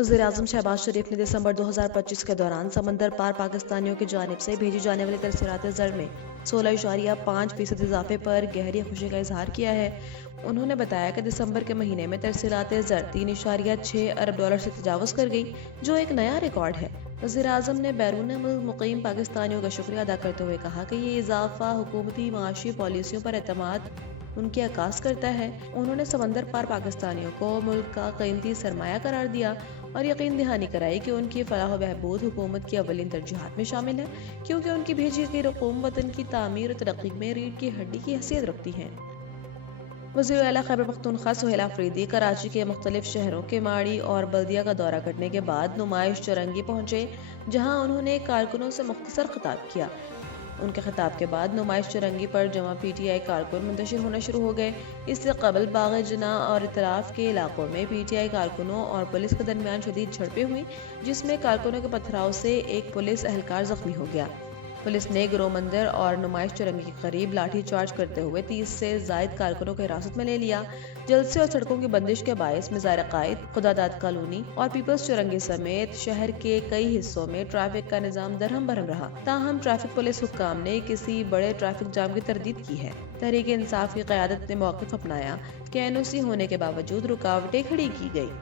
वज़ीर-ए-आज़म शहबाज शरीफ ने दिसंबर 2025 के दौरान समंदर पार पाकिस्तानियों की जानिब से भेजी जाने वाली तरसीलात ज़र में 16.5% इजाफे पर गहरी खुशी का इजहार किया है। उन्होंने बताया कि दिसंबर के महीने में तरसीलात ज़र 3.6 अरब डॉलर से तजावुज़ कर गई, जो एक नया रिकॉर्ड है। वज़ीर-ए-आज़म ने बैरून मुल्क मुक़ीम पाकिस्तानियों का शुक्रिया अदा करते हुए कहा कि ये इजाफा हुकूमती माशी पॉलिसियों पर एतमाद उनकी अक्कास करता है। उन्होंने समंदर पार पाकिस्तानियों को मुल्क का कीमती सरमाया करार दिया और यकीन दहानी कराई कि उनकी फलाह बहबूद हुकूमत की अव्वलीन तरजीहात में शामिल है, क्योंकि उनकी भेजी गई रकूम वतन की तामीर और तरक्की में रीढ़ की हड्डी की हैसियत रखती है। वज़ीर आला खैबर पख्तूनख्वा सुहेल आफरीदी कराची के मुख्तलिफ शहरों के माड़ी और बल्दिया का दौरा करने के बाद नुमाइश चरंगी पहुंचे, जहां उन्होंने कारकुनों से मुख्तसर खिताब किया। उनके खिताब के बाद नुमाइश चरंगी पर जमा PTI कारकुन मुंतशिर होना शुरू हो गए। इससे कबल बाग जना और इतराफ के इलाकों में PTI कारकुनों और पुलिस के दरमियान शदीद झड़पें हुई, जिसमें कारकुनों के पथराव से एक पुलिस एहलकार जख्मी हो गया। पुलिस ने गिरोह मंदिर और नुमाइश चरंगी के करीब लाठी चार्ज करते हुए 30 से जायद कारकुनों को हिरासत में ले लिया। जलसे और सड़कों की बंदिश के बायस मज़ार कायद, खुदादाद कॉलोनी और पीपल्स चरंगी समेत शहर के कई हिस्सों में ट्रैफिक का निजाम दरहम बरहम रहा। ताहम ट्रैफिक पुलिस हुक्काम ने किसी बड़े ट्रैफिक जाम की तरदीद की है। तहरीक इंसाफ की क़यादत ने मौक़िफ़ अपनाया कि NOC होने के बावजूद रुकावटें खड़ी की गई।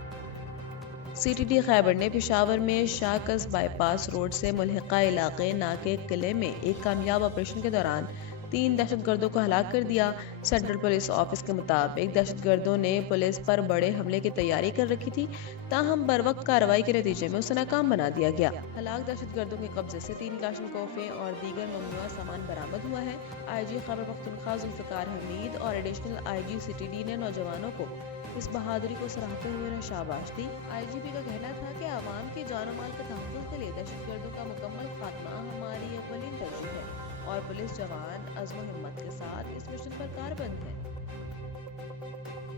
CTD खैबर ने पेशावर में शाहकस बाईपास रोड से मुल्हिका इलाके नाके किले में एक कामयाब ऑपरेशन के दौरान 3 दहशतगर्दों को हलाक कर दिया। सेंट्रल पुलिस ऑफिस के मुताबिक दहशतगर्दों ने पुलिस पर बड़े हमले की तैयारी कर रखी थी, ताहम बरवक्त कार्रवाई के नतीजे में उसे नाकाम बना दिया गया। हलाक दहशतगर्दों के कब्जे से 3 क्लाशनकोफें और दीगर ममनुआ सामान बरामद हुआ है। IG खैबर पख्तूनख्वा जुल्फ़िकार हमीद और एडिशनल IG CTD ने नौजवानों को इस बहादुरी को सराहते हुए शाबाश दी। IGP का कहना था कि आवाम की जान और माल के तहफ़्फ़ुज़ के लिए दहशतगर्दों का मुकम्मल खात्मा हमारी अव्वलीन तरजीह है और पुलिस जवान अज़्म हिम्मत के साथ इस मिशन पर कारबंद है।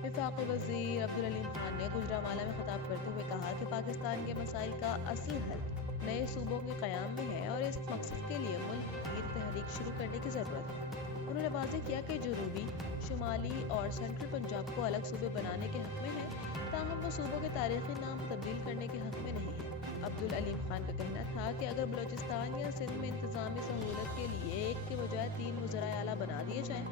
वफाकी वज़ीर अब्दुल अलीम खान ने गुजरांवाला में खिताब करते हुए कहा कि पाकिस्तान के मसाइल का असली हल नए सूबों के क़याम में है और इस मकसद के लिए मुल्क की तहरीक शुरू करने की ज़रूरत है। उन्होंने वाज़ेह किया कि जनूबी, शुमाली और सेंट्रल पंजाब को अलग सूबे बनाने के हक़ में है, ताहम वो सूबों के तारीख़ी नाम तब्दील करने के हक़ में नहीं है। अब्दुल अलीम खान का कहना था कि अगर बलूचिस्तान या सिंध में इंतज़ामी सहूलत के लिए एक के बजाय 3 वज़राए आला बना दिए जाएं,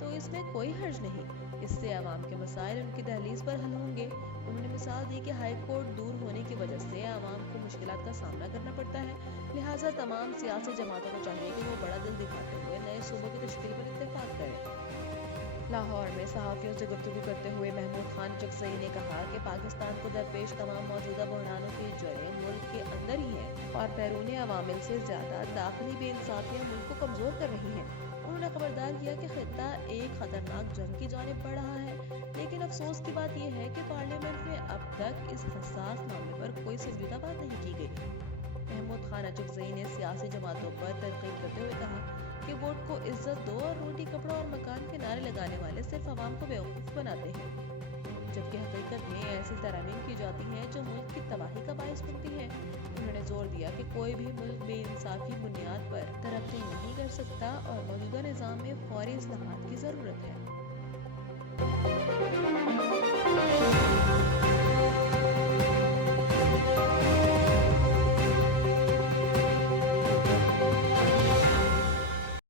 तो इसमें कोई हर्ज नहीं। इससे आवाम के मसाइल उनकी दहलीज पर हल होंगे। उन्होंने मिसाल दी कि हाई कोर्ट दूर होने की वजह से आवाम को मुश्किलात का सामना करना पड़ता है, लिहाजा तमाम सियासी जमातों को चाहिए कि वो बड़ा दिल दिखाते हुए नए सूबों की तश्कील पर इत्तेफाक करें। लाहौर में सहाफ़ियों से गुफ्तगू करते हुए महमूद खान चकज़ई ने कहा कि पाकिस्तान को दरपेश तमाम मौजूदा बहरानों की जड़ें मुल्क के अंदर ही हैं और बैरूनी अवामिल से ज़्यादा दाखिली बेइंसाफियाँ मुल्क को कमज़ोर कर रही हैं। उन्होंने खबरदार किया कि खित्ता एक खतरनाक जंग की जानिब बढ़ रहा है, लेकिन अफसोस की बात यह है कि पार्लियामेंट में अब तक इस हसास मामले पर कोई संजीदा बात नहीं की गई। महमूद खान चकज़ई ने सियासी जमातों पर तनकीद करते हुए कहा कि वोट को इज्जत दो और रोटी कपड़ा और मकान के नारे लगाने वाले सिर्फ आवाम को बेवकूफ़ बनाते हैं, जबकि हकीकत में ऐसी तरमीम की जाती हैं जो मुल्क की तबाही का बायस बनती हैं। उन्होंने जोर दिया कि कोई भी मुल्क बेइंसाफी बुनियाद पर तरक्की नहीं कर सकता और मौजूदा निज़ाम में फौरी इस्लाहात की ज़रूरत है।